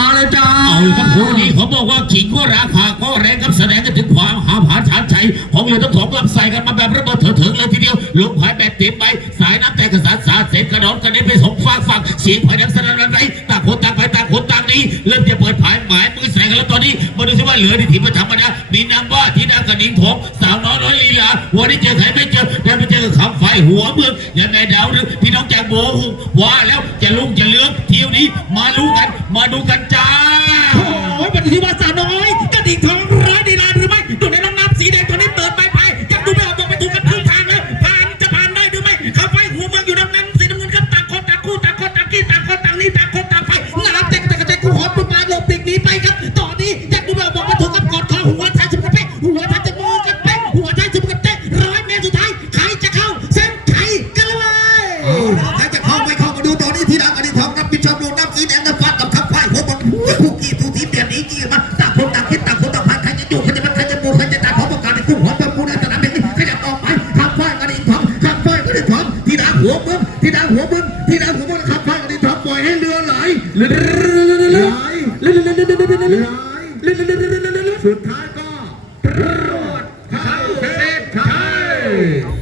าเลยจ้าเอาครับคู่นี้ผมบอกว่าขิงก็ราคาก็แรงกับแสดงกันถึงความหาผาชานใจของเรือทั้งสองลำใส่กันมาแบบระเบิดเถิงเลยทีเดียวลมหายแบบเต็มไปสายน้ำแตกกระสานสาเสร็กระดอนกระเด็นไปสองฝั่งฝั่งเสียงภายน้ำสนั่นไรต่างคนต่างไปต่างคนต่างนี้เริ่มจะเปิดผายหมายมือใส่กันแล้วตอนนี้มาดูซิว่าเหลือที่ถิ่นประจำมานะมีน้ำว่าที่น้ำกระดิ่งทองสาว น้อยน้อยลีลาวันนี้เจอใครไม่เจอได้ไปเจอขับไฟหัวเมืองยังไงดาวหรือพี่น้องจากโบหูว่าแล้วจะลุงจะเลือกเที่ยวนี้มารู้กัน มาดูกันจ้าโอ้ยปฏิทินว่าสาน้อยกระดิ่งทองร้อยดีลาหรือไม่ตัวในน้องน้ำสีแดงตัวนี้เปิดใบพายยังดูไม่ออกบอกไปถูกกันครึ่งทางแล้วผ่านจะผ่านได้หรือไม่เขาไฟหัวเมืองอยู่น้ำน้ำสีน้ำเงินครับต่างคนต่างคู่ต่างคนต่างกี้ต่างคนต่างนี้ต่างคนต่างไฟน้ำแตกแต่กระจายคู่หอมปุ๊บมาหลบปีกนี้ไปครับตอนนี้ยังดูไม่ออกบอกไปถูกกับกอดคอหัวชายสมกันเป๊ะหัว ผิดชอบดูน้ำสีแดงน้ำฟ้ากับทับผ้ผมวบนคู่กี้ทูสีเปลี่ยนอีกี่มาต่างคนต่างคิดต่างคนต่างพันใครจะอยู่ใครจะมันใครจะมูใครจะตายเพราะประกาศในกลุ่มหัวประมูลอัตนาเป็นี้ใครจะออกไปทับฟ้ก็ได้ท้องทับฟ้ก็ได้ท้องที่ดาหัวมึงที่ดาหัวมึงที่ดาหัวมึงทับฟ้ก็ได้ท้องปล่อยให้เรือไหลเรือไหลเไหลไหลสุดท้ายก็รอดเข้าเส้นชัย